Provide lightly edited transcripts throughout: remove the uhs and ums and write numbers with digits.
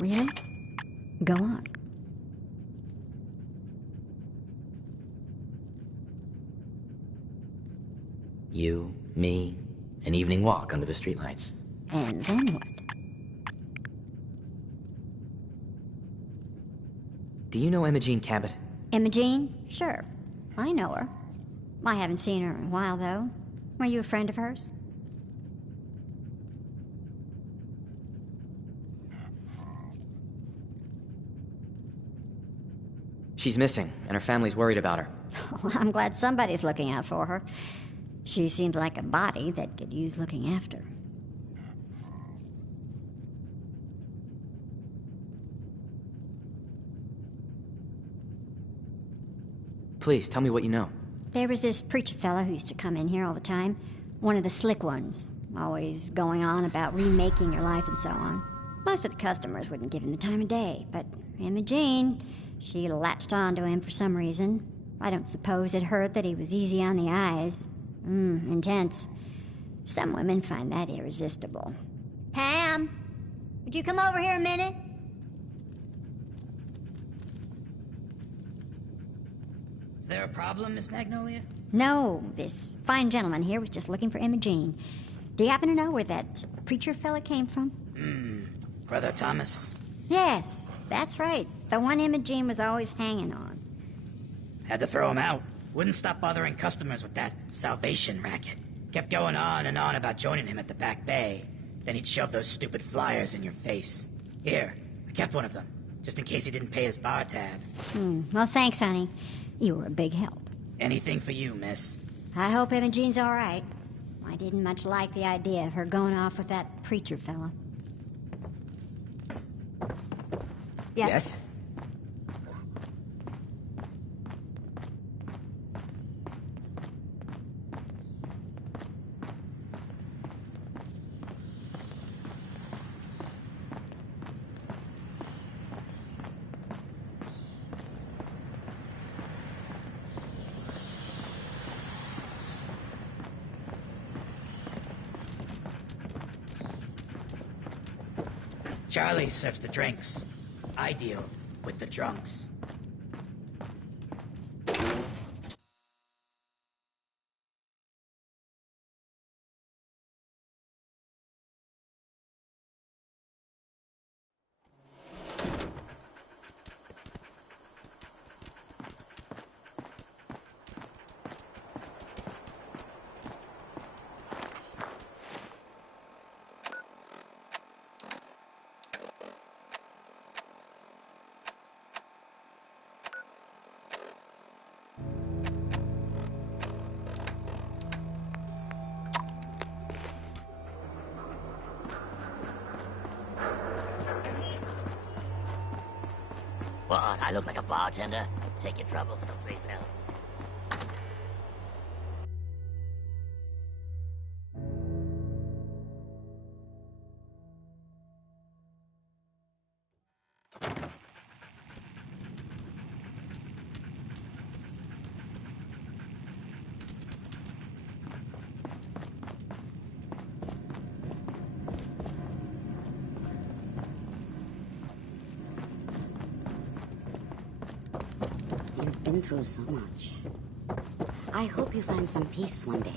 Really? Go on. You, me, an evening walk under the streetlights. And then what? Do you know Imogene Cabot? Imogene? Sure. I know her. I haven't seen her in a while, though. Were you a friend of hers? She's missing, and her family's worried about her. Well, I'm glad somebody's looking out for her. She seems like a body that could use looking after. Please, tell me what you know. There was this preacher fella who used to come in here all the time. One of the slick ones. Always going on about remaking your life and so on. Most of the customers wouldn't give him the time of day, but Imogene, she latched on to him for some reason. I don't suppose it hurt that he was easy on the eyes. Intense. Some women find that irresistible. Pam, would you come over here a minute? Is there a problem, Miss Magnolia? No, this fine gentleman here was just looking for Imogene. Do you happen to know where that preacher fella came from? Brother Thomas? Yes, that's right. The one Imogene was always hanging on. Had to throw him out. Wouldn't stop bothering customers with that salvation racket. Kept going on and on about joining him at the back bay. Then he'd shove those stupid flyers in your face. Here, I kept one of them, just in case he didn't pay his bar tab. Well, thanks, honey. You were a big help. Anything for you, miss. I hope Imogene's all right. I didn't much like the idea of her going off with that preacher fella. Yes? Charlie serves the drinks. I deal with the drunks. What? I look like a bartender? Take your troubles someplace else. You've been through so much. I hope you find some peace one day.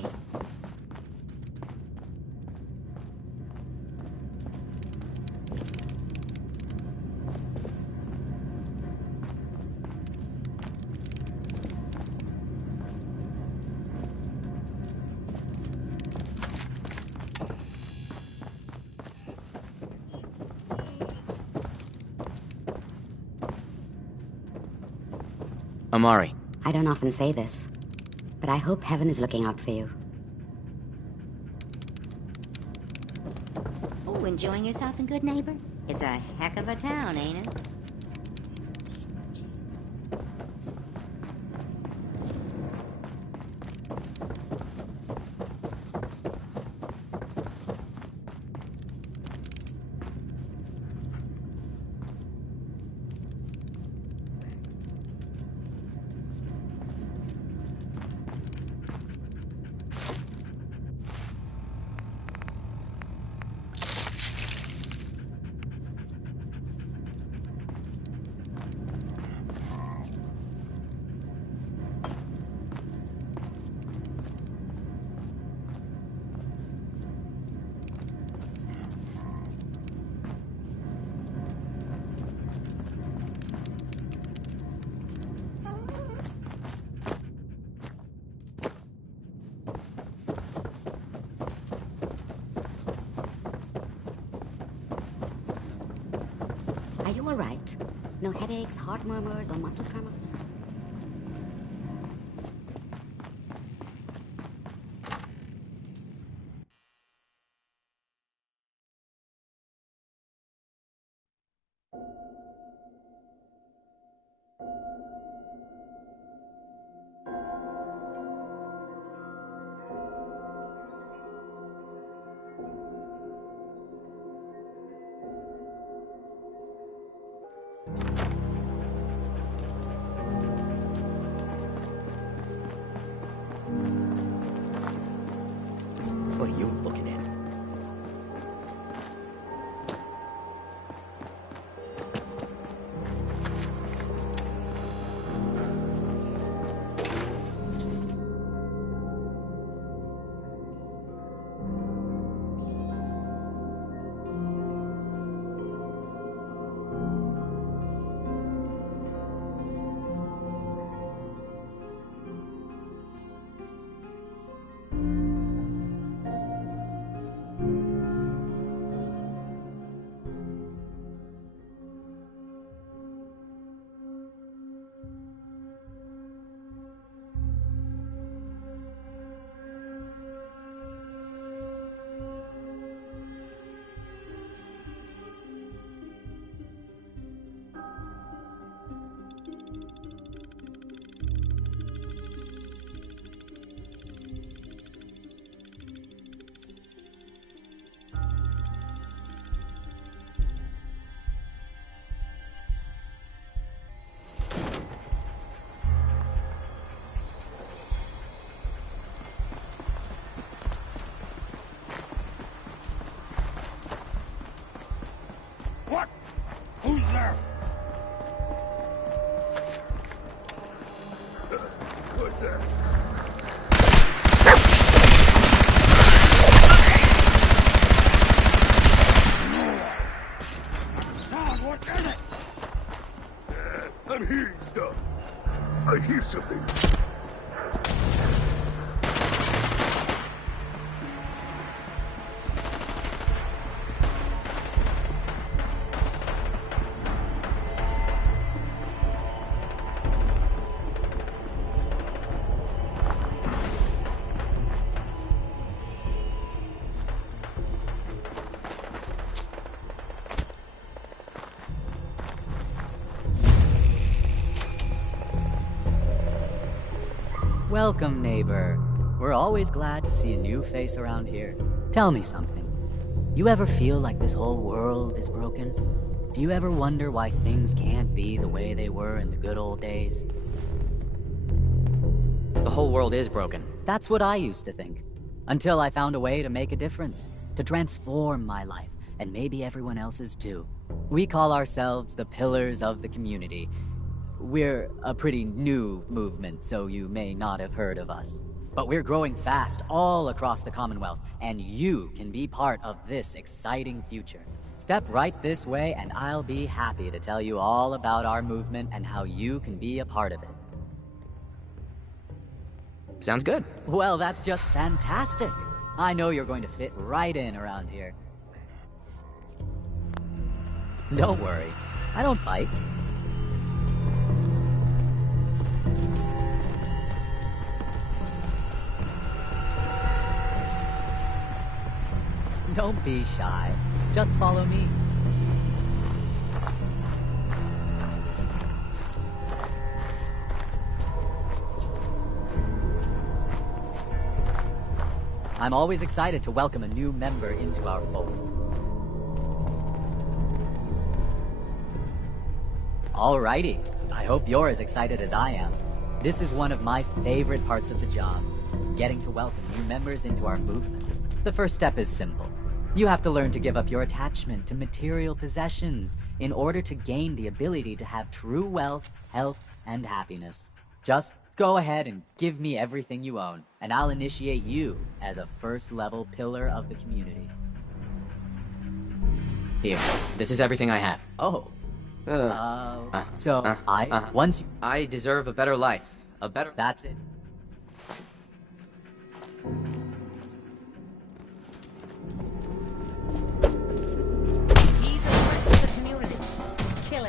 Amari. I don't often say this, but I hope heaven is looking out for you. Oh, enjoying yourself in Good Neighbor? It's a heck of a town, ain't it? You were right. No headaches, heart murmurs, or muscle tremors. What are you looking at? What? Who's there? Who's there? What is it? I'm hearing stuff. I hear something. Welcome, neighbor. We're always glad to see a new face around here. Tell me something. You ever feel like this whole world is broken? Do you ever wonder why things can't be the way they were in the good old days? The whole world is broken. That's what I used to think. Until I found a way to make a difference. To transform my life, and maybe everyone else's too. We call ourselves the Pillars of the Community. We're a pretty new movement, so you may not have heard of us. But we're growing fast all across the Commonwealth, and you can be part of this exciting future. Step right this way, and I'll be happy to tell you all about our movement and how you can be a part of it. Sounds good. Well, that's just fantastic. I know you're going to fit right in around here. Don't worry, I don't bite. Don't be shy. Just follow me. I'm always excited to welcome a new member into our fold. Alrighty. I hope you're as excited as I am. This is one of my favorite parts of the job, getting to welcome new members into our movement. The first step is simple. You have to learn to give up your attachment to material possessions in order to gain the ability to have true wealth, health, and happiness. Just go ahead and give me everything you own, and I'll initiate you as a first-level pillar of the community. Here, this is everything I have. Oh. Once you... I deserve a better life. A better... That's it. He's a threat to the community. Kill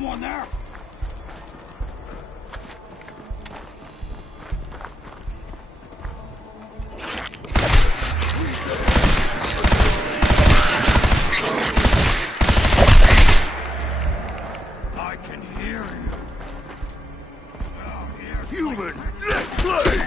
Someone there? I can hear you. Human, let's play!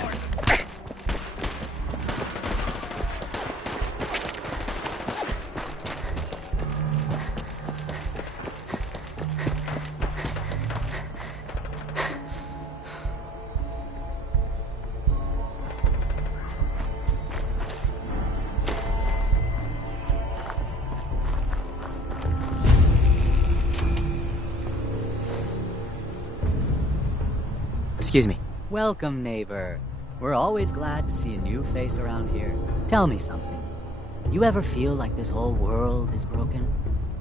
Excuse me. Welcome, neighbor. We're always glad to see a new face around here. Tell me something. You ever feel like this whole world is broken?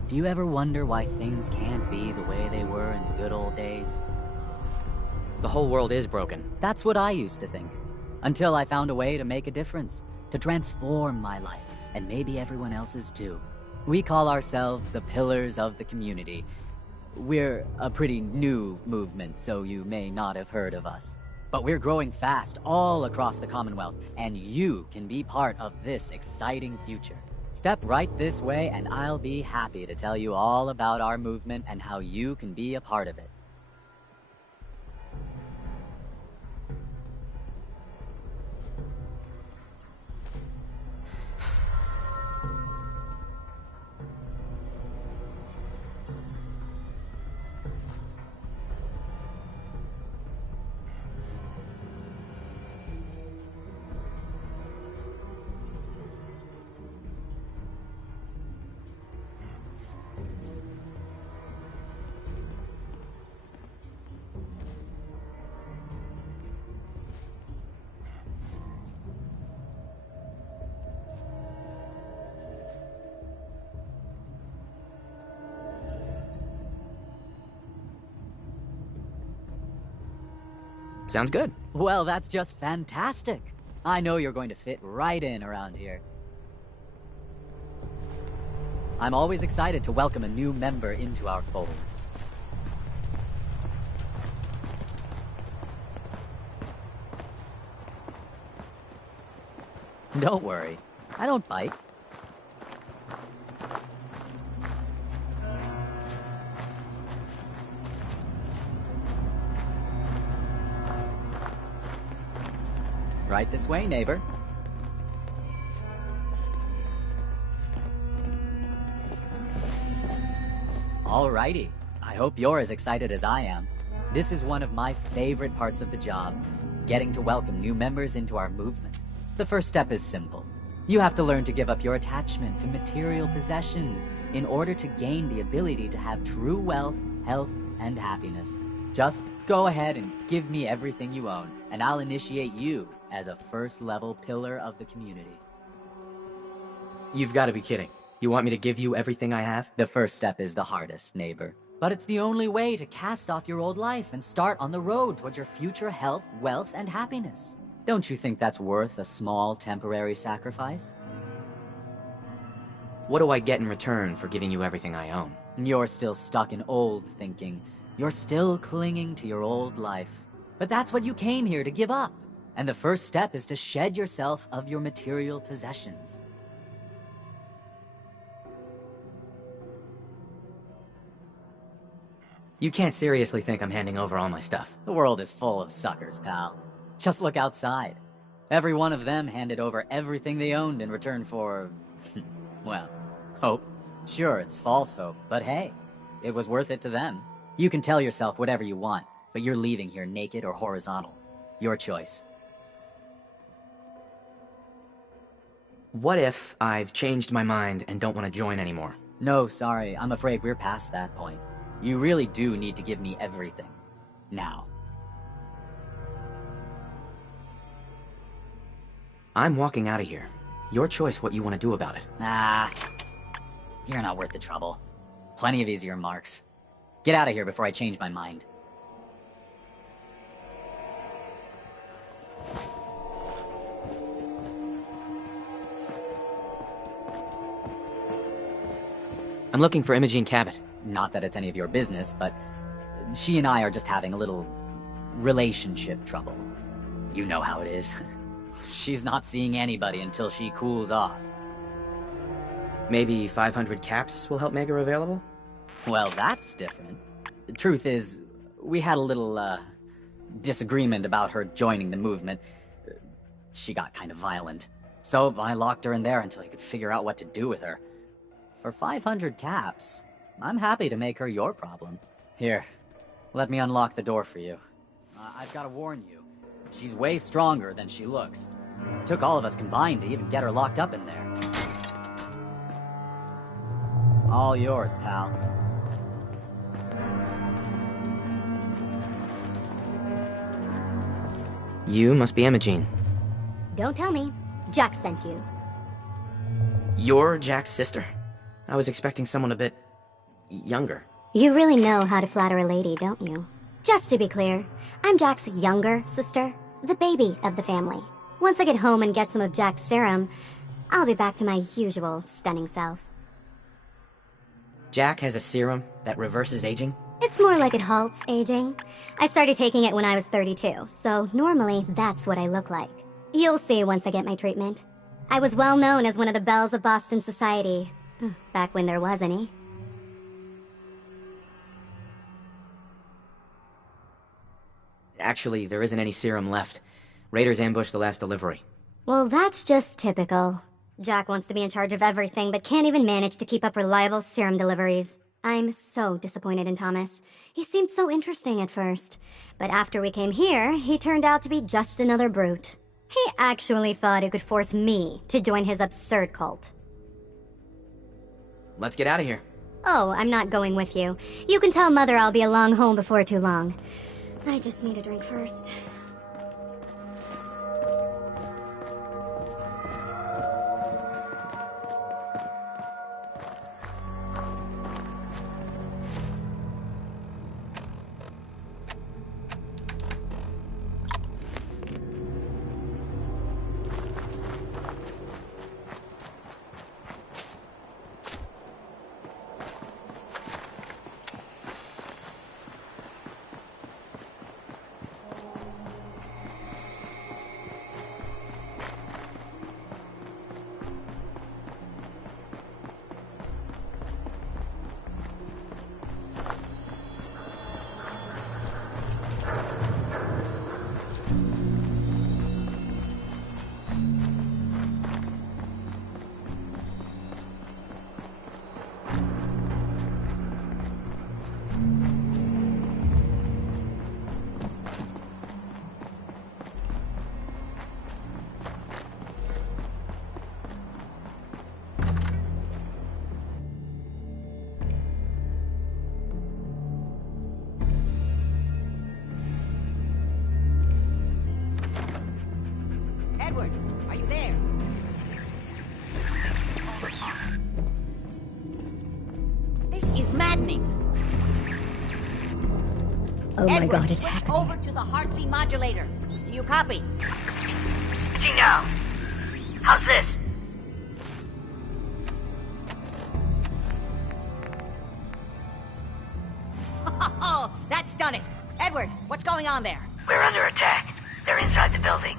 Do you ever wonder why things can't be the way they were in the good old days? The whole world is broken. That's what I used to think. Until I found a way to make a difference. To transform my life, and maybe everyone else's too. We call ourselves the pillars of the community. We're a pretty new movement, so you may not have heard of us. But we're growing fast all across the Commonwealth, and you can be part of this exciting future. Step right this way, and I'll be happy to tell you all about our movement and how you can be a part of it. Sounds good. Well, that's just fantastic. I know you're going to fit right in around here. I'm always excited to welcome a new member into our fold. Don't worry, I don't bite. Right this way, neighbor. Alrighty. I hope you're as excited as I am. This is one of my favorite parts of the job, getting to welcome new members into our movement. The first step is simple. You have to learn to give up your attachment to material possessions in order to gain the ability to have true wealth, health, and happiness. Just go ahead and give me everything you own, and I'll initiate you as a first-level pillar of the community. You've got to be kidding. You want me to give you everything I have? The first step is the hardest, neighbor. But it's the only way to cast off your old life and start on the road towards your future health, wealth, and happiness. Don't you think that's worth a small, temporary sacrifice? What do I get in return for giving you everything I own? You're still stuck in old thinking. You're still clinging to your old life. But that's what you came here to give up. And the first step is to shed yourself of your material possessions. You can't seriously think I'm handing over all my stuff. The world is full of suckers, pal. Just look outside. Every one of them handed over everything they owned in return for... well, hope. Sure, it's false hope, but hey, it was worth it to them. You can tell yourself whatever you want, but you're leaving here naked or horizontal. Your choice. What if I've changed my mind and don't want to join anymore? No, sorry, I'm afraid we're past that point. You really do need to give me everything. Now. I'm walking out of here. Your choice what you want to do about it. Ah, you're not worth the trouble. Plenty of easier marks. Get out of here before I change my mind. I'm looking for Imogene Cabot. Not that it's any of your business, but She and I are just having a little relationship trouble. You know how it is. She's not seeing anybody until she cools off. Maybe 500 caps will help make her available? Well, that's different. The truth is, we had a little, disagreement about her joining the movement. She got kind of violent. So I locked her in there until I could figure out what to do with her. For 500 caps, I'm happy to make her your problem. Here, let me unlock the door for you. I've got to warn you, she's way stronger than she looks. It took all of us combined to even get her locked up in there. All yours, pal. You must be Imogene. Don't tell me. Jack sent you. You're Jack's sister? I was expecting someone a bit... younger. You really know how to flatter a lady, don't you? Just to be clear, I'm Jack's younger sister, the baby of the family. Once I get home and get some of Jack's serum, I'll be back to my usual stunning self. Jack has a serum that reverses aging? It's more like it halts aging. I started taking it when I was 32, so normally that's what I look like. You'll see once I get my treatment. I was well known as one of the belles of Boston society, back when there was any. Actually, there isn't any serum left. Raiders ambushed the last delivery. Well, that's just typical. Jack wants to be in charge of everything, but can't even manage to keep up reliable serum deliveries. I'm so disappointed in Thomas. He seemed so interesting at first. But after we came here, he turned out to be just another brute. He actually thought he could force me to join his absurd cult. Let's get out of here. Oh, I'm not going with you. You can tell Mother I'll be along home before too long. I just need a drink first. Edward, are you there? This is maddening. Oh my Edward, God, it's switch happening. over to the Hartley modulator. Do you copy? Now, how's this? Oh, that's done it. Edward, what's going on there? We're under attack. They're inside the building.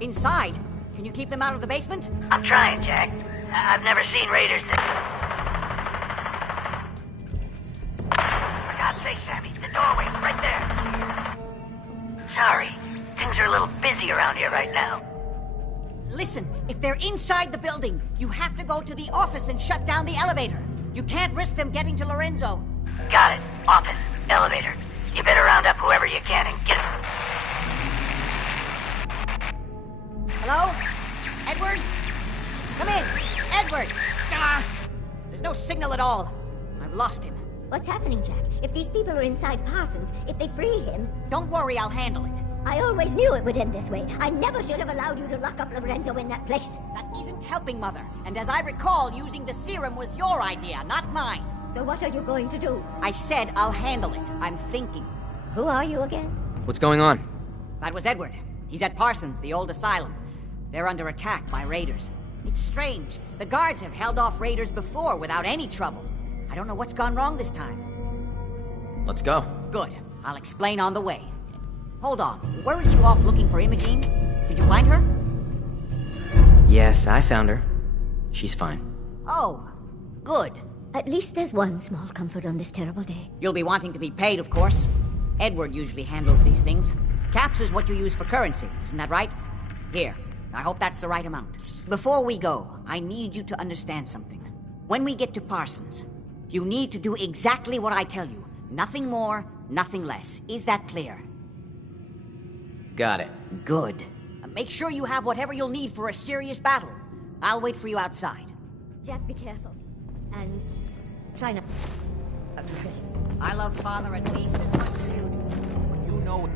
Inside? Can you keep them out of the basement? I'm trying, Jack. I've never seen raiders that... For God's sake, Sammy, the doorway, right there. Sorry, things are a little busy around here right now. Listen, if they're inside the building, you have to go to the office and shut down the elevator. You can't risk them getting to Lorenzo. Got it. Office, elevator. You better round up whoever you can and get them. Hello? Edward? Come in! Edward! There's no signal at all. I've lost him. What's happening, Jack? If these people are inside Parsons, if they free him... Don't worry, I'll handle it. I always knew it would end this way. I never should have allowed you to lock up Lorenzo in that place. That isn't helping, Mother. And as I recall, using the serum was your idea, not mine. So what are you going to do? I said I'll handle it. I'm thinking. Who are you again? What's going on? That was Edward. He's at Parsons, the old asylum. They're under attack by raiders. It's strange. The guards have held off raiders before without any trouble. I don't know what's gone wrong this time. Let's go. Good. I'll explain on the way. Hold on. Weren't you off looking for Imogene? Did you find her? Yes, I found her. She's fine. Oh, good. At least there's one small comfort on this terrible day. You'll be wanting to be paid, of course. Edward usually handles these things. Caps is what you use for currency, isn't that right? Here, I hope that's the right amount. Before we go, I need you to understand something. When we get to Parsons, you need to do exactly what I tell you. Nothing more, nothing less. Is that clear? Got it. Good. Make sure you have whatever you'll need for a serious battle. I'll wait for you outside. Jack, be careful. And try not to hurt him. I love Father at least as much as you do. But you know...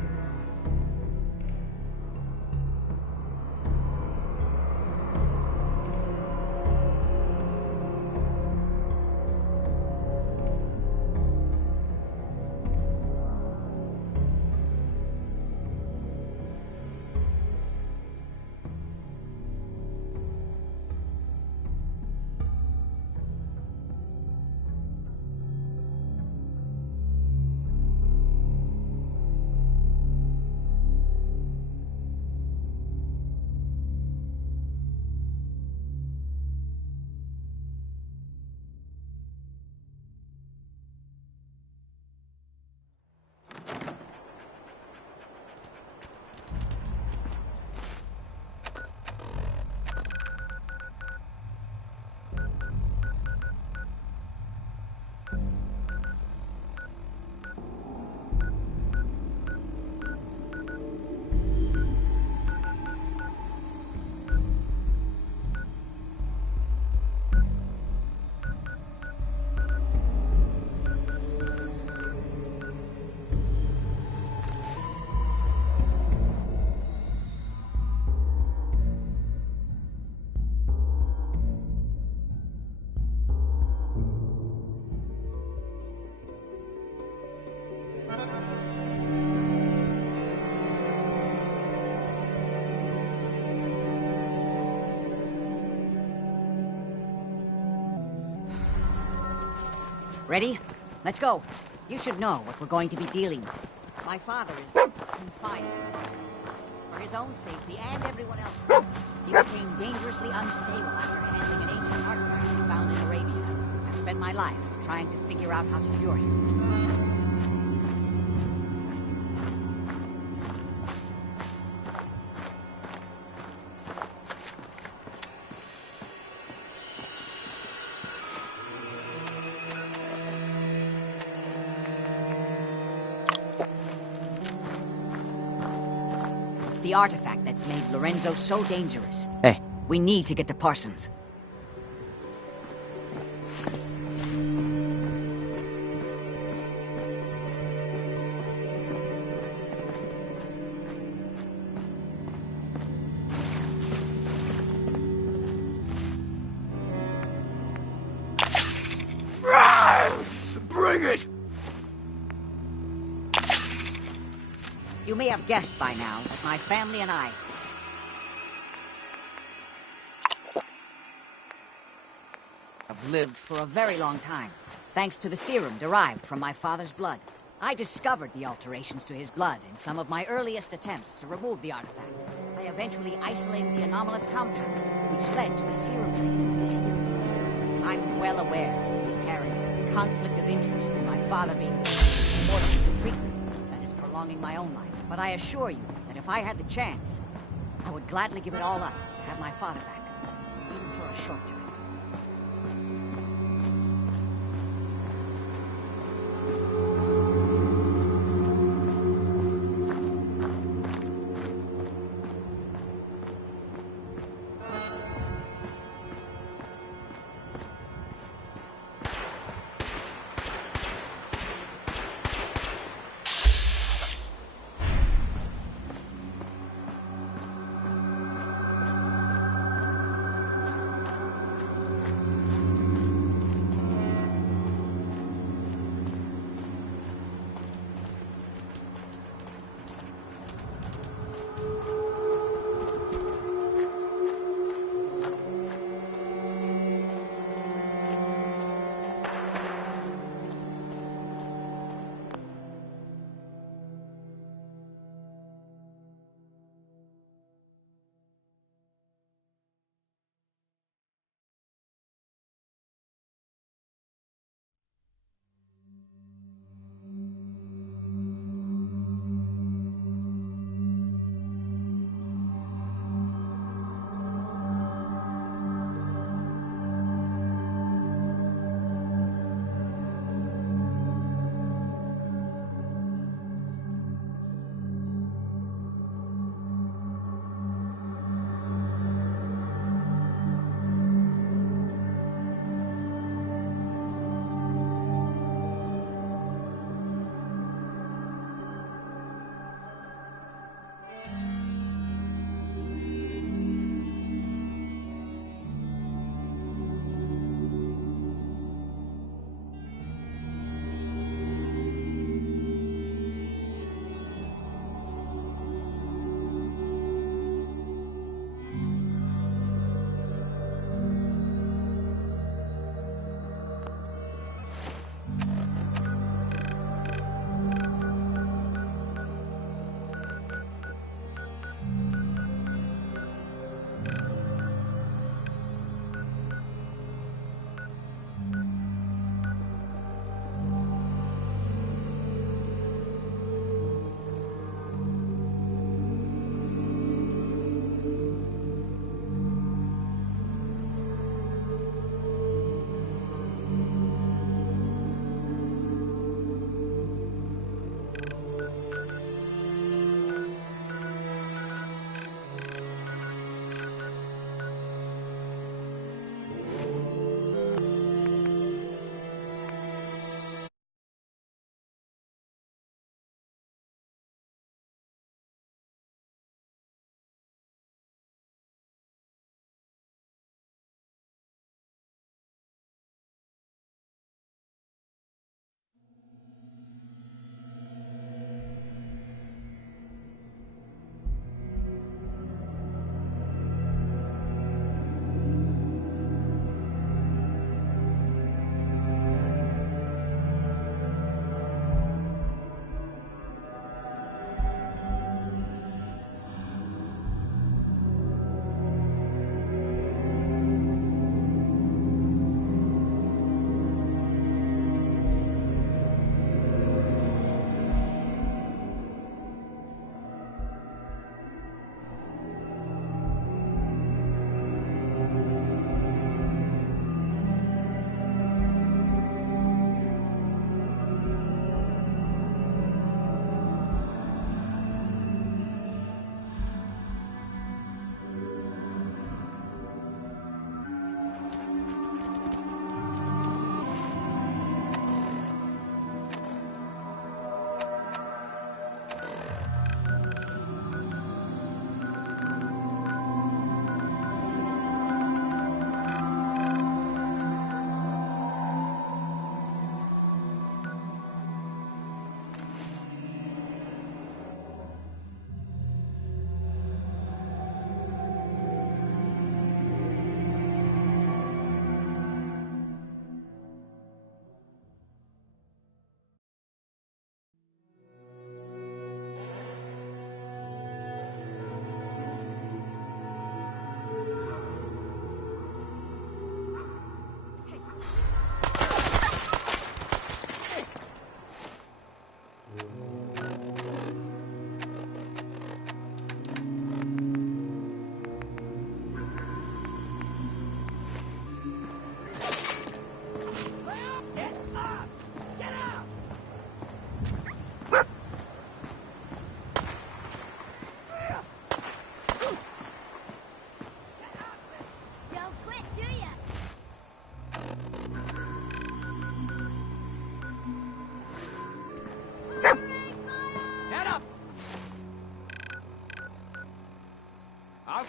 Ready? Let's go. You should know what we're going to be dealing with. My father is confined. For his own safety and everyone else's, he became dangerously unstable after handling an ancient artifact he found in Arabia. I've spent my life trying to figure out how to cure him. The artifact that's made Lorenzo so dangerous. Hey. We need to get to Parsons. Bring it! You may have guessed by now that my family and I have lived for a very long time, thanks to the serum derived from my father's blood. I discovered the alterations to his blood in some of my earliest attempts to remove the artifact. I eventually isolated the anomalous compounds, which led to the serum treatment we still use. I'm well aware of the apparent conflict of interest in my father being forced into treatment that is prolonging my own life. But I assure you that if I had the chance, I would gladly give it all up to have my father back, even for a short time.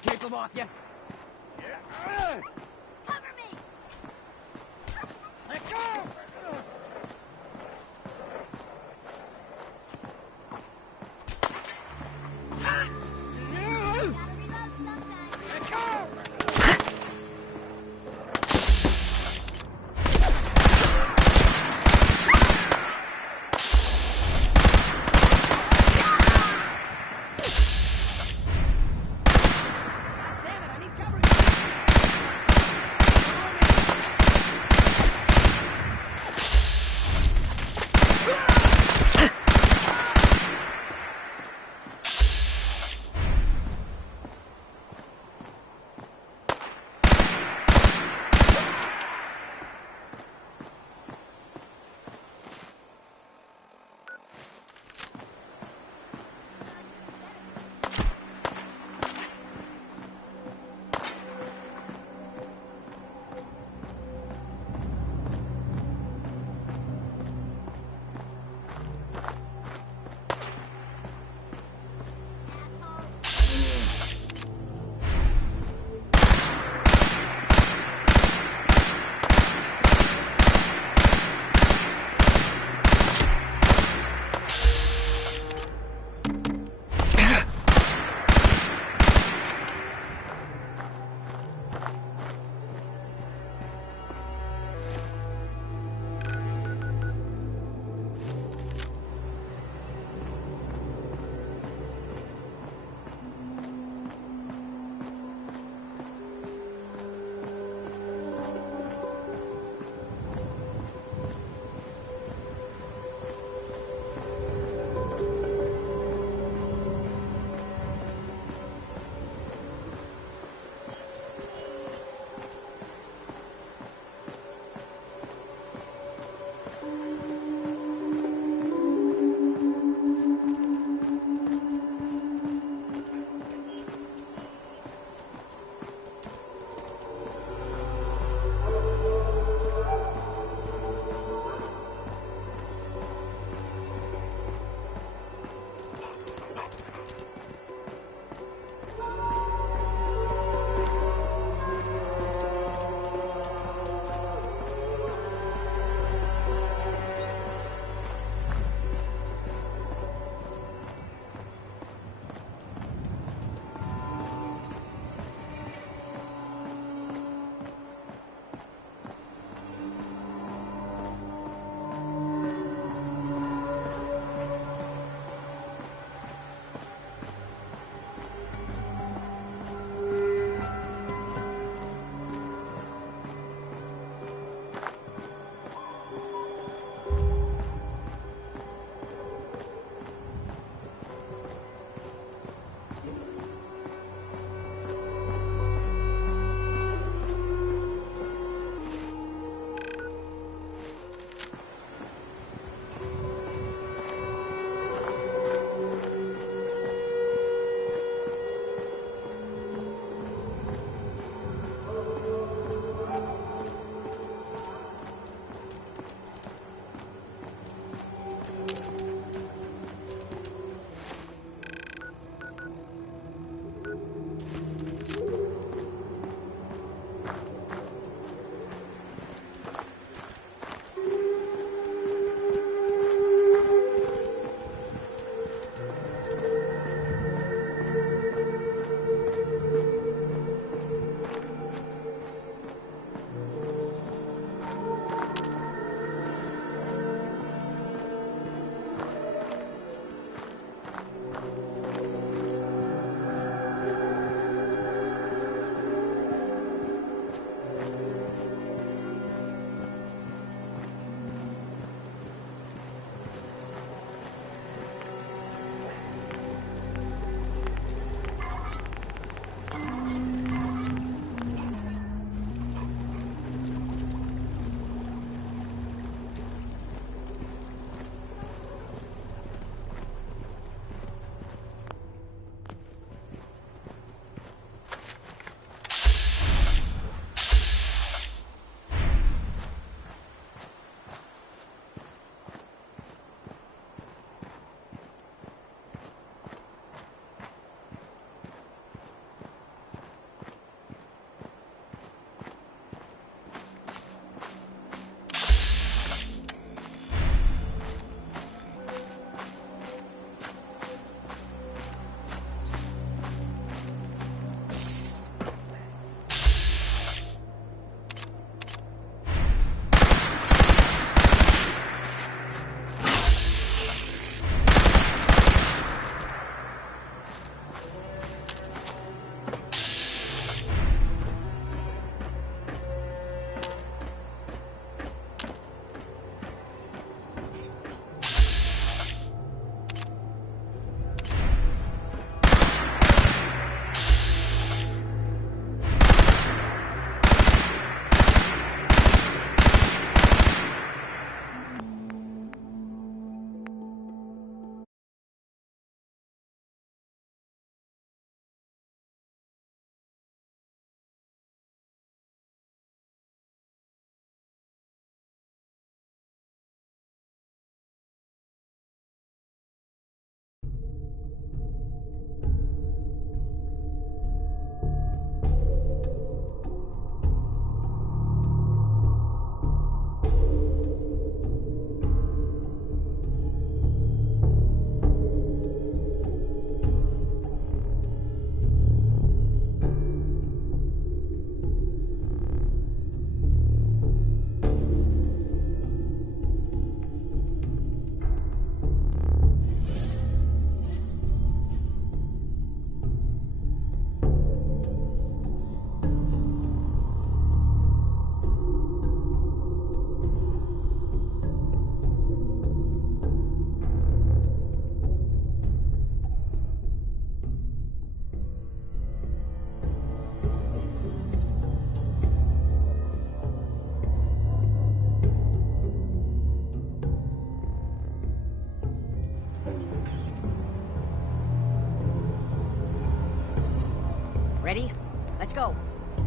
Keep them off you. Cover me! Let go! Let go! Damn it, I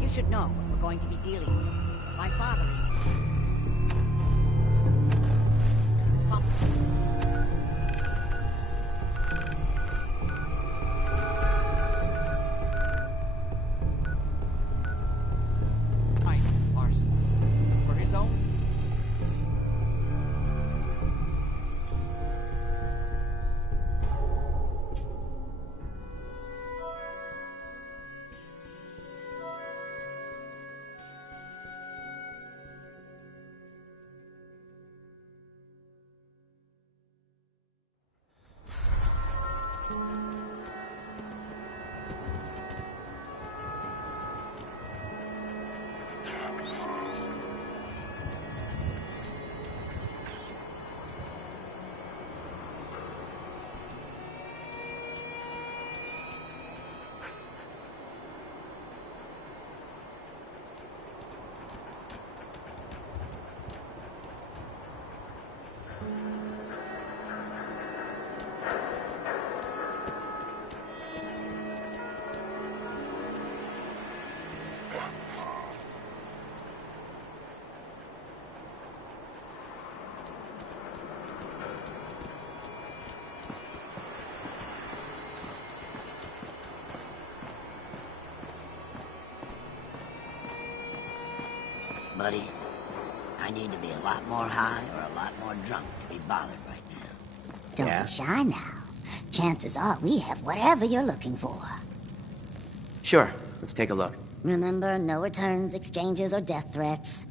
You should know what we're going to be dealing with. My father is... For his own... Buddy, I need to be a lot more high or a lot more drunk to be bothered right now. Don't be shy now. Chances are we have whatever you're looking for. Sure, let's take a look. Remember, no returns, exchanges, or death threats.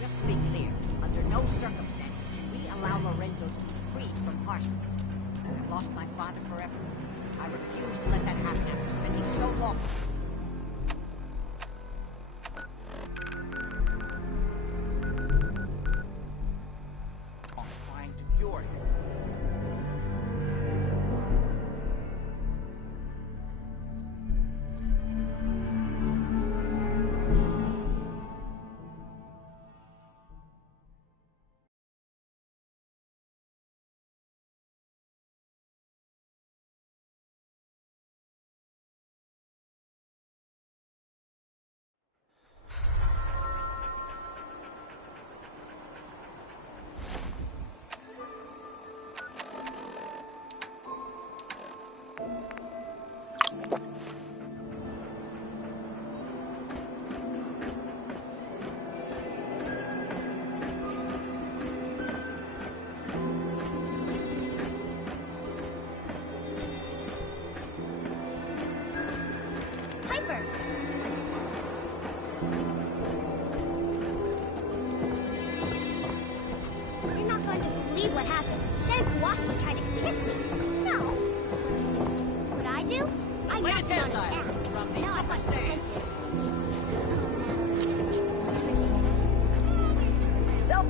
Just to be clear, under no circumstances can we allow Lorenzo to be freed from Parsons. I've lost my father forever. I refuse to let that happen after spending so long. Trying to cure him. You're not going to believe what happened. Shan Kowalski tried to kiss me. No. What I do? I knocked him on his ass. Now I got attention.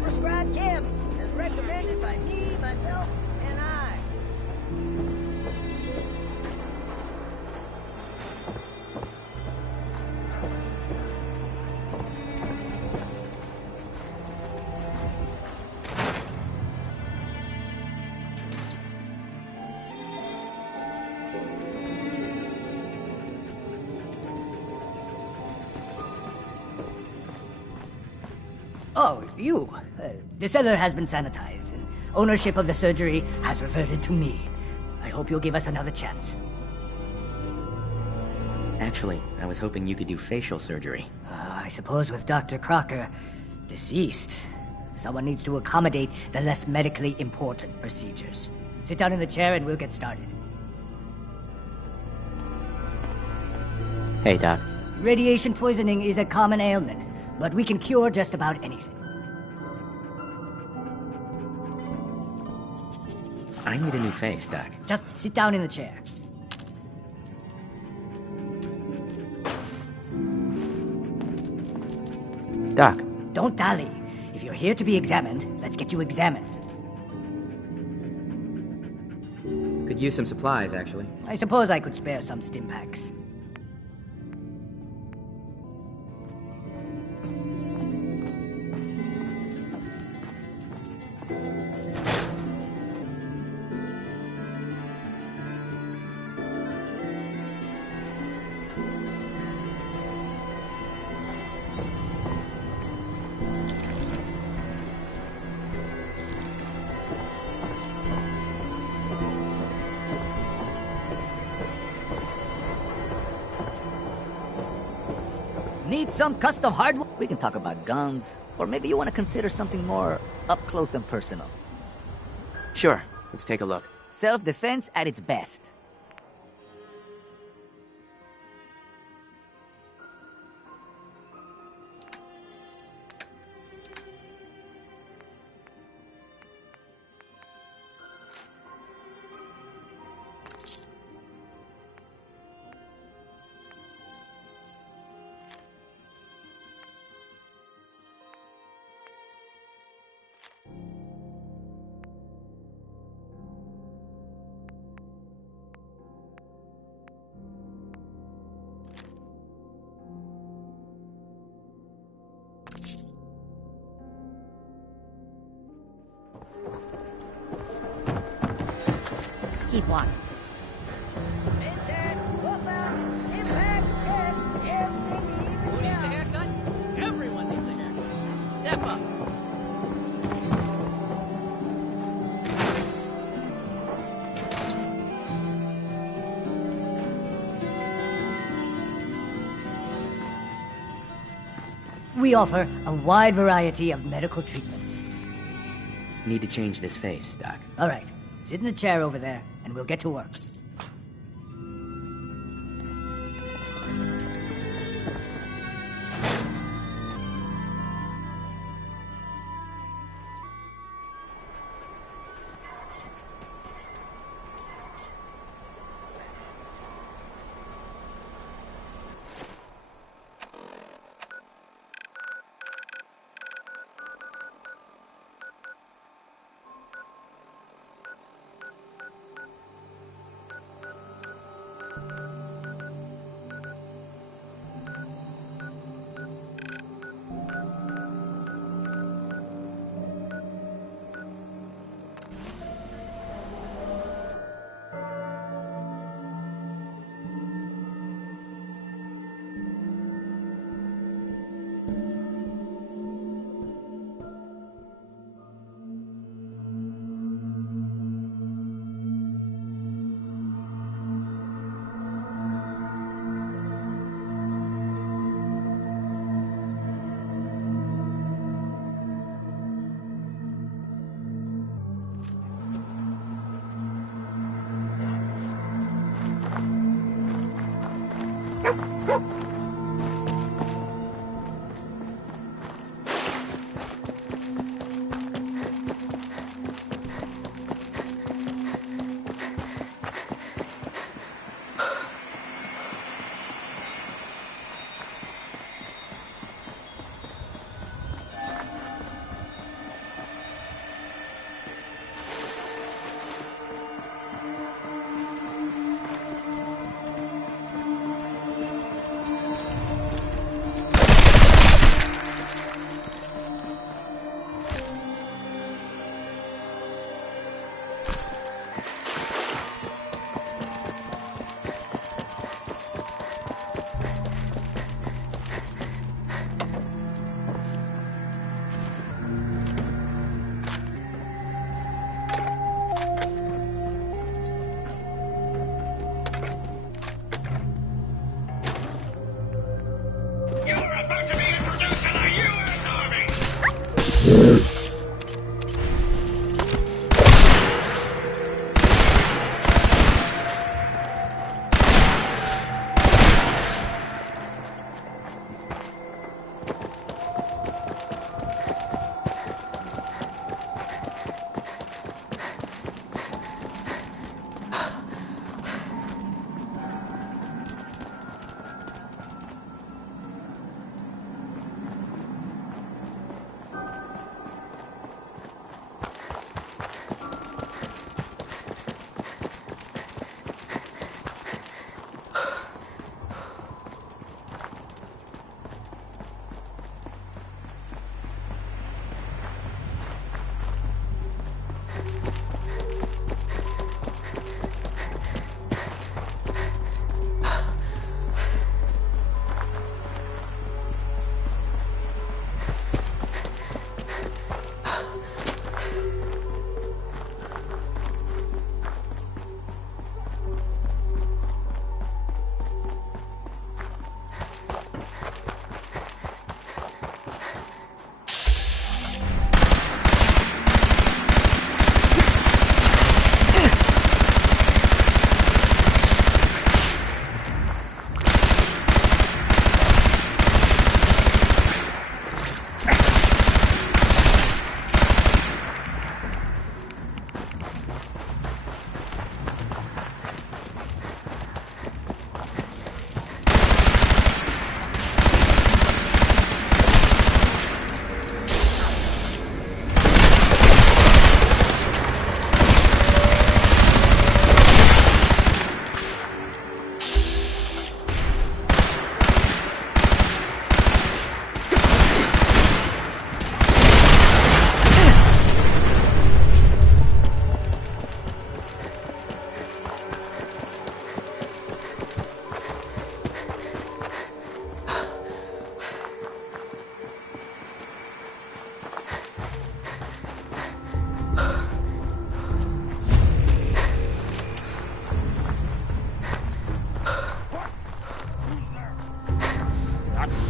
prescribed camp, as recommended by me, myself, and I. Oh, you. The cellar has been sanitized, and ownership of the surgery has reverted to me. I hope you'll give us another chance. Actually, I was hoping you could do facial surgery. I suppose with Dr. Crocker deceased, someone needs to accommodate the less medically important procedures. Sit down in the chair and we'll get started. Hey, Doc. Radiation poisoning is a common ailment, but we can cure just about anything. I need a new face, Doc. Just sit down in the chair. Doc. Don't dally. If you're here to be examined, let's get you examined. Could use some supplies, actually. I suppose I could spare some stim packs. Need some custom hardware? We can talk about guns, or maybe you want to consider something more up close and personal. Sure, let's take a look. Self-defense at its best. Keep walking. Who needs a haircut? Everyone needs a haircut. Step up. We offer a wide variety of medical treatments. Need to change this face, Doc. All right, sit in the chair over there, and we'll get to work.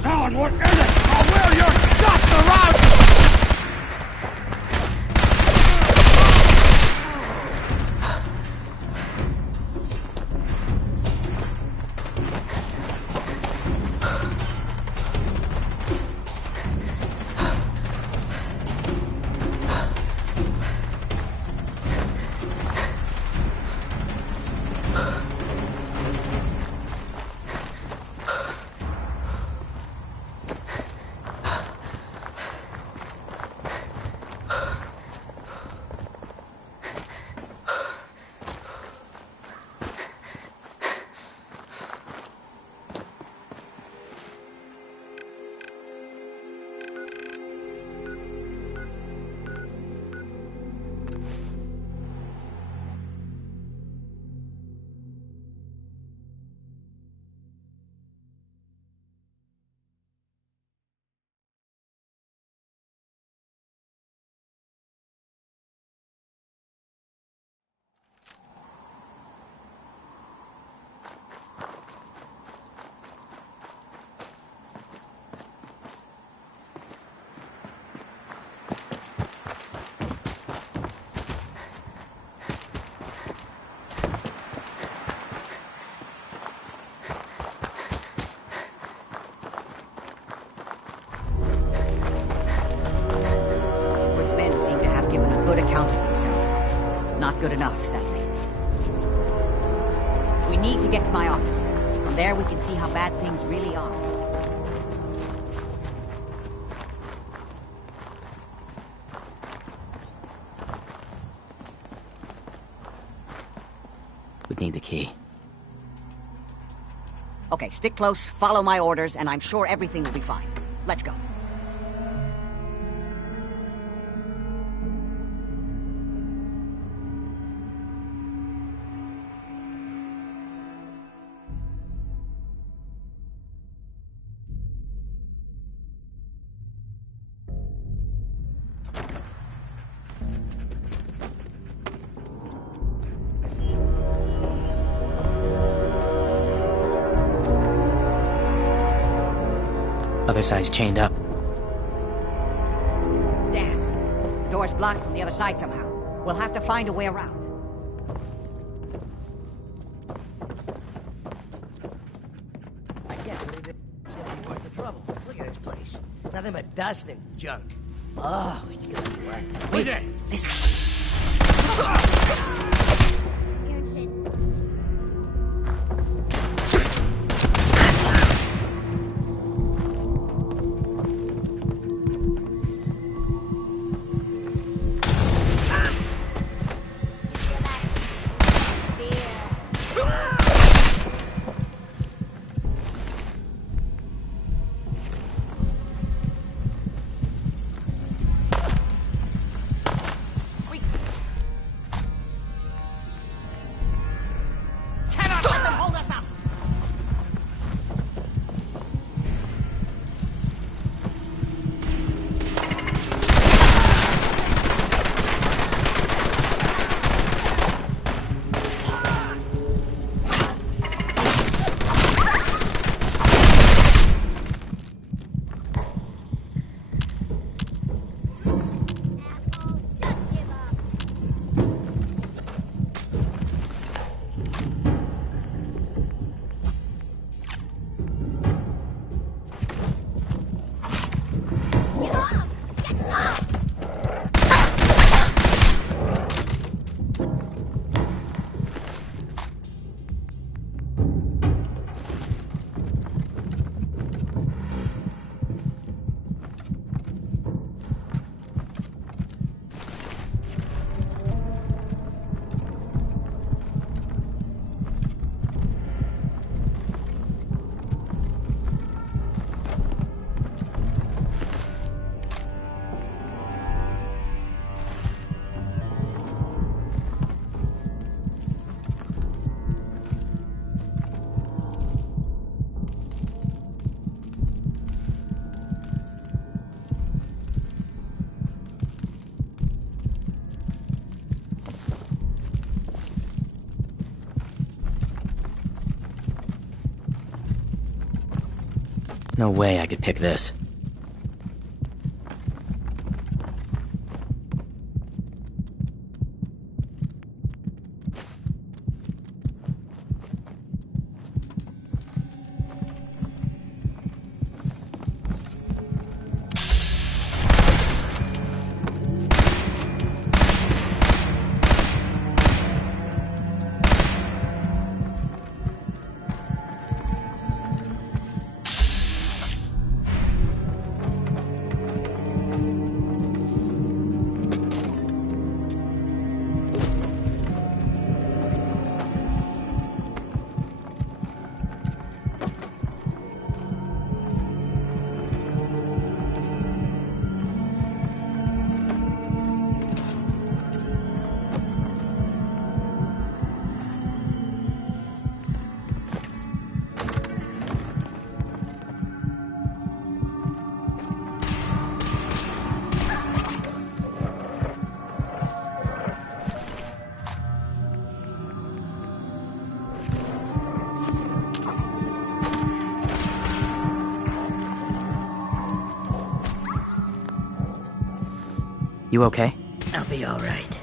Sound, what is it? Or will your dust around? Good enough, sadly. We need to get to my office. From there we can see how bad things really are. Would need the key. Okay, stick close, follow my orders, and I'm sure everything will be fine. Let's go. Other side's chained up. Damn. Door's blocked from the other side somehow. We'll have to find a way around. I can't believe it's gonna be worth the trouble. Look at this place. Nothing but dust and junk. Oh, it's gonna work. Who's it? Listen. No way I could pick this. You okay? I'll be all right.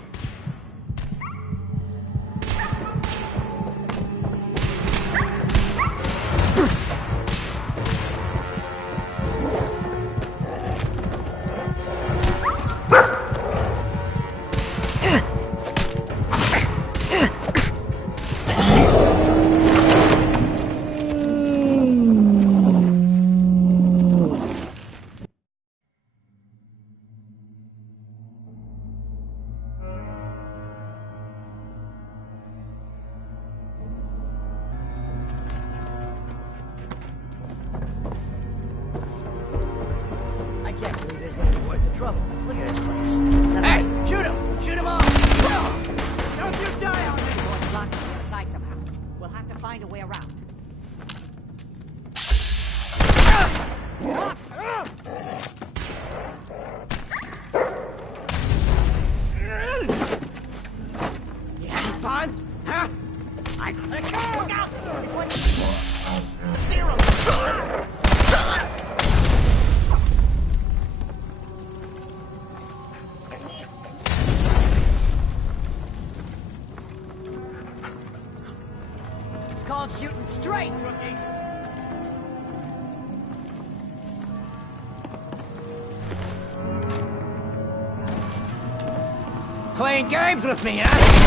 Playing games with me, huh?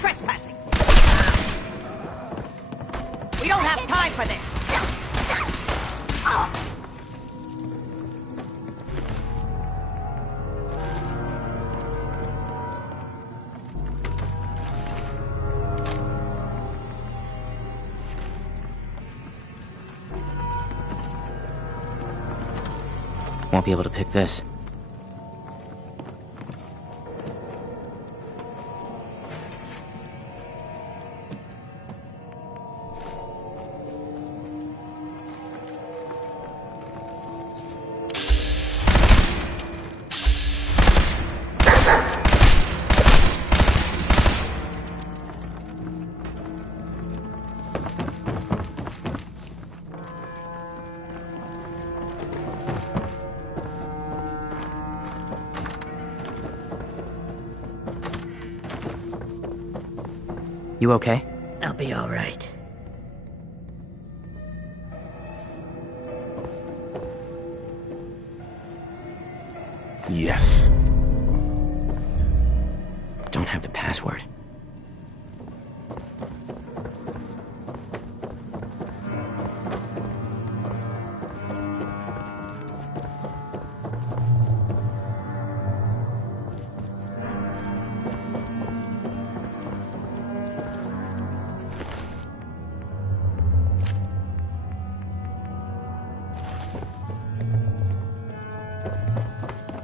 Trespassing! We don't have time for this! Won't be able to pick this. You okay? I'll be all right. Yes. Don't have the password.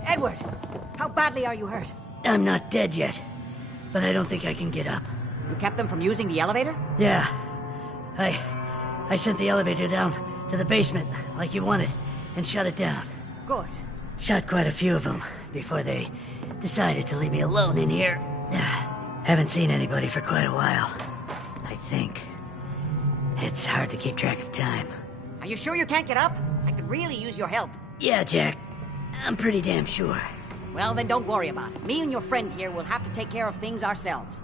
Edward! How badly are you hurt? I'm not dead yet, but I don't think I can get up. You kept them from using the elevator? Yeah. I sent the elevator down to the basement, like you wanted, and shut it down. Good. Shot quite a few of them before they decided to leave me alone in here. Haven't seen anybody for quite a while, I think. It's hard to keep track of time. Are you sure you can't get up? I could really use your help. Yeah, Jack. I'm pretty damn sure. Well, then don't worry about it. Me and your friend here will have to take care of things ourselves.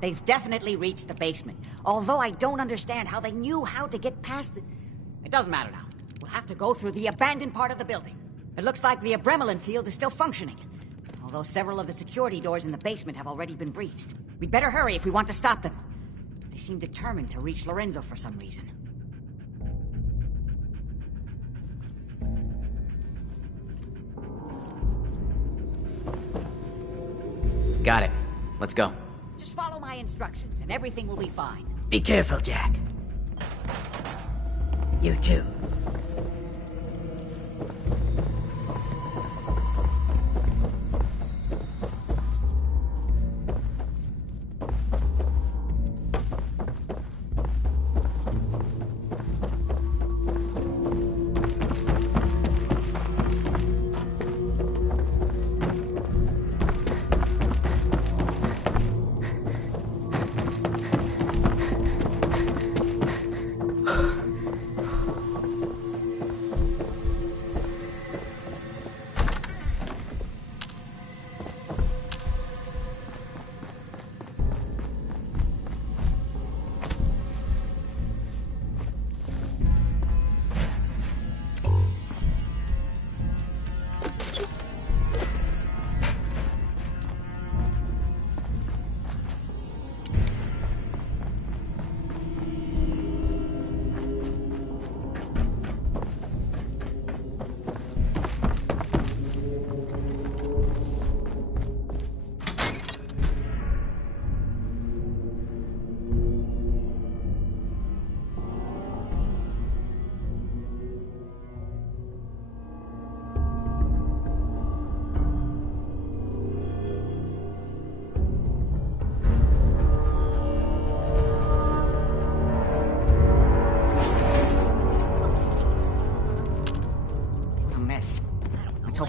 They've definitely reached the basement, although I don't understand how they knew how to get past it. It doesn't matter now. We'll have to go through the abandoned part of the building. It looks like the adrenaline field is still functioning, although several of the security doors in the basement have already been breached. We'd better hurry if we want to stop them. They seem determined to reach Lorenzo for some reason. Got it. Let's go. Just follow my instructions and everything will be fine. Be careful, Jack. You too.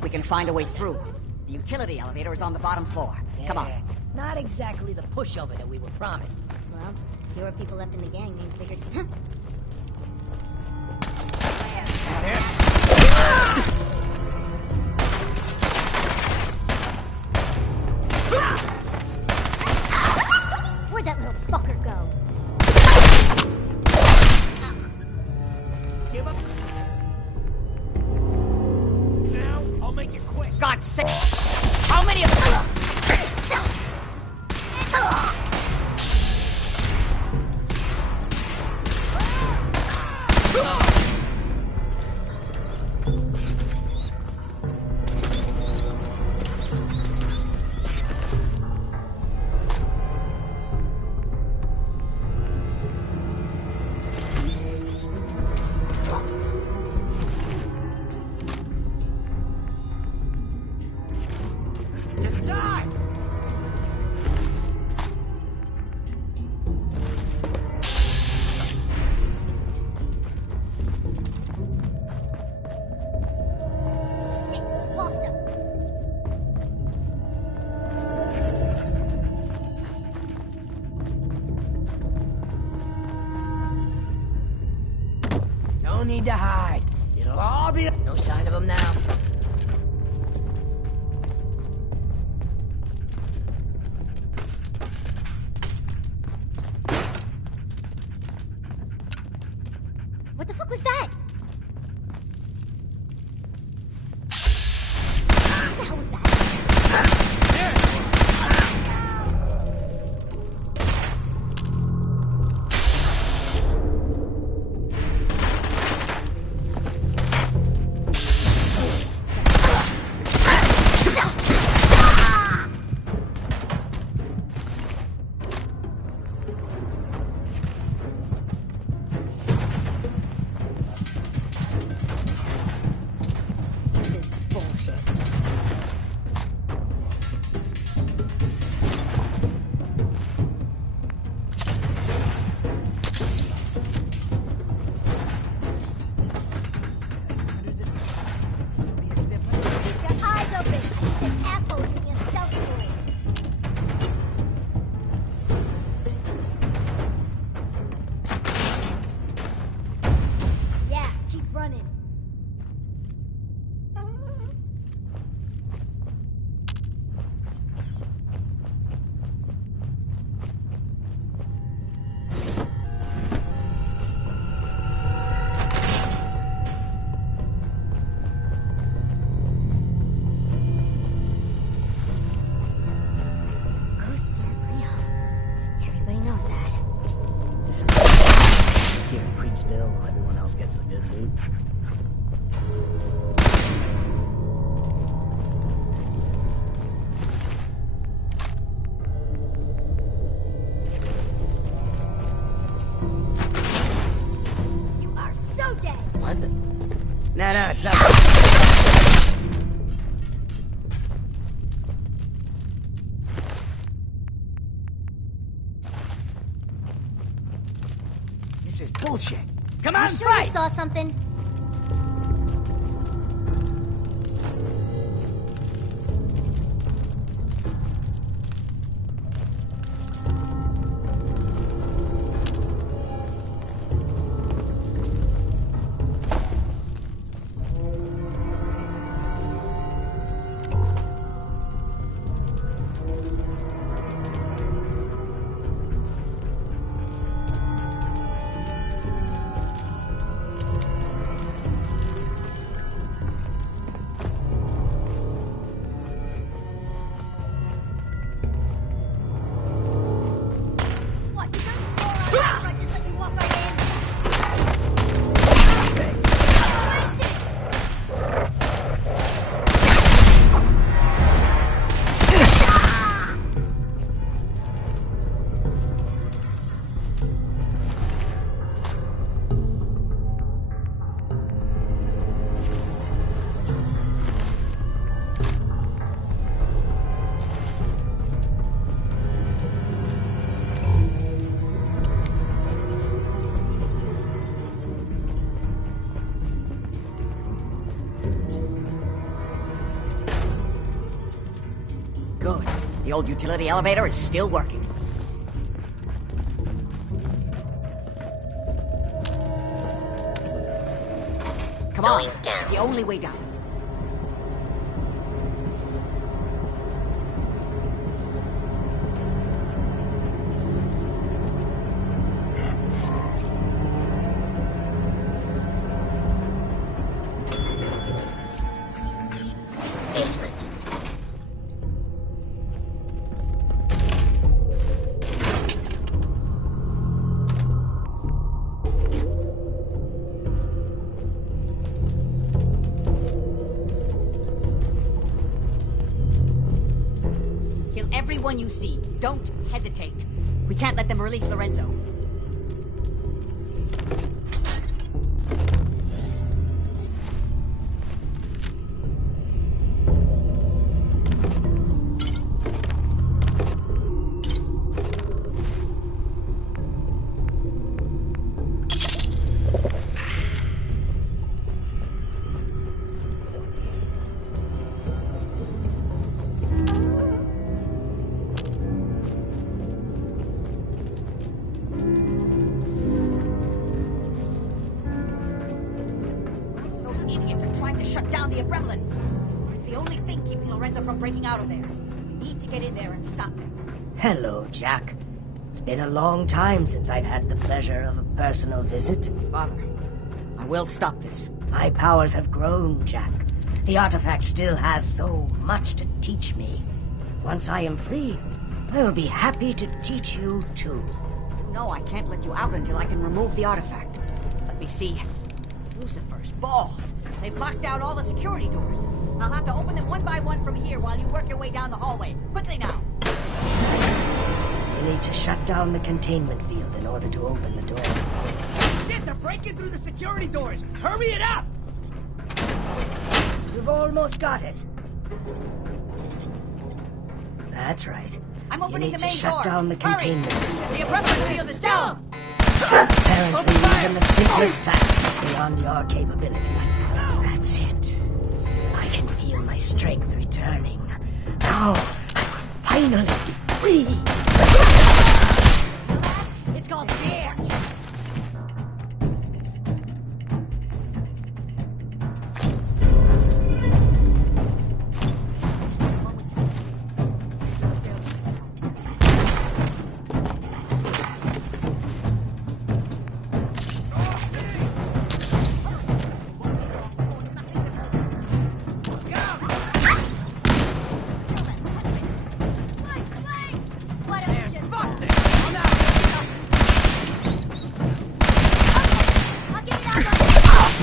we can find a way through. The utility elevator is on the bottom floor. Come on. Not exactly the pushover that we were promised. Well, fewer people left in the gang means bigger... Huh? Where'd that little fucker go? Give up. Now, I'll make it quick. God's sake! How many of them? Just die! Shit, lost him. No need to hide. It'll all be... No sign of him now. What the fuck was that? What the hell was that? This is bullshit. Keep your eyes open. I think this asshole is using a stealth tool. Yeah, keep running. Ghosts are real. Everybody knows that. This is here in Creepsville. Everyone else gets the good loot. You are so dead. What the? No, it's not. This is bullshit. Come You on, sure fight! you saw something? The old utility elevator is still working. Come on, it's the only way down. Basement. Kill everyone you see. Don't hesitate. We can't let them release Lorenzo. Those idiots are trying to shut down the Gremlin. It's the only thing keeping Lorenzo from breaking out of there. We need to get in there and stop them. Hello, Jack. It's been a long time since I've had the pleasure of a personal visit. Father, I will stop this. My powers have grown, Jack. The artifact still has so much to teach me. Once I am free, I will be happy to teach you too. No, I can't let you out until I can remove the artifact. Let me see. Lucifer's balls. They've locked down all the security doors. I'll have to open them one by one from here while you work your way down the hallway. Quickly now. We need to shut down the containment field in order to open the door. Shit, they're breaking through the security doors! Hurry it up! You've almost got it. That's right. I'm opening the main shut door. down the containment Hurry. field. The abrupt field is down. Apparently, even the simplest task is beyond your capabilities. That's it. I can feel my strength returning. Now, I will finally be free. It's called fear.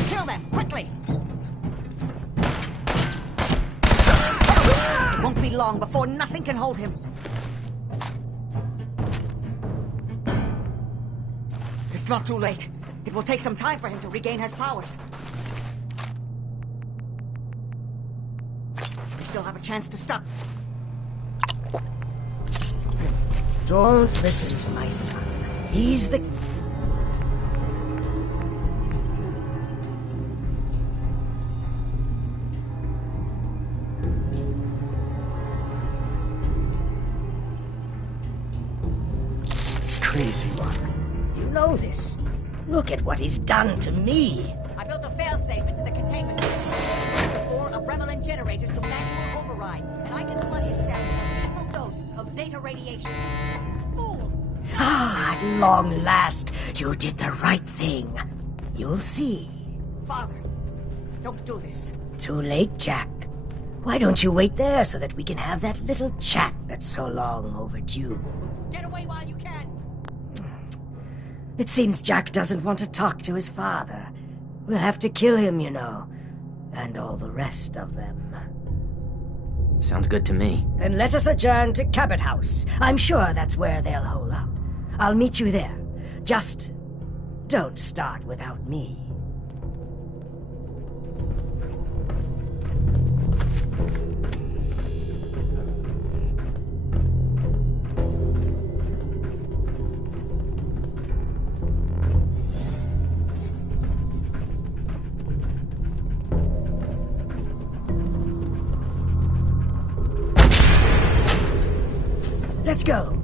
Kill them, quickly! It won't be long before nothing can hold him. It's not too late. It will take some time for him to regain his powers. We still have a chance to stop. Don't listen to my son. He's the... crazy one. You know this. Look at what he's done to me. I built a failsafe into the containment field. 4 Abremelin generators to manual override, and I can flood his cells with a lethal dose of zeta radiation. You fool! Ah, at long last, you did the right thing. You'll see. Father, don't do this. Too late, Jack. Why don't you wait there so that we can have that little chat that's so long overdue? Get away while you can! It seems Jack doesn't want to talk to his father. We'll have to kill him, you know. And all the rest of them. Sounds good to me. Then let us adjourn to Cabot House. I'm sure that's where they'll hole up. I'll meet you there. Just don't start without me. Let's go.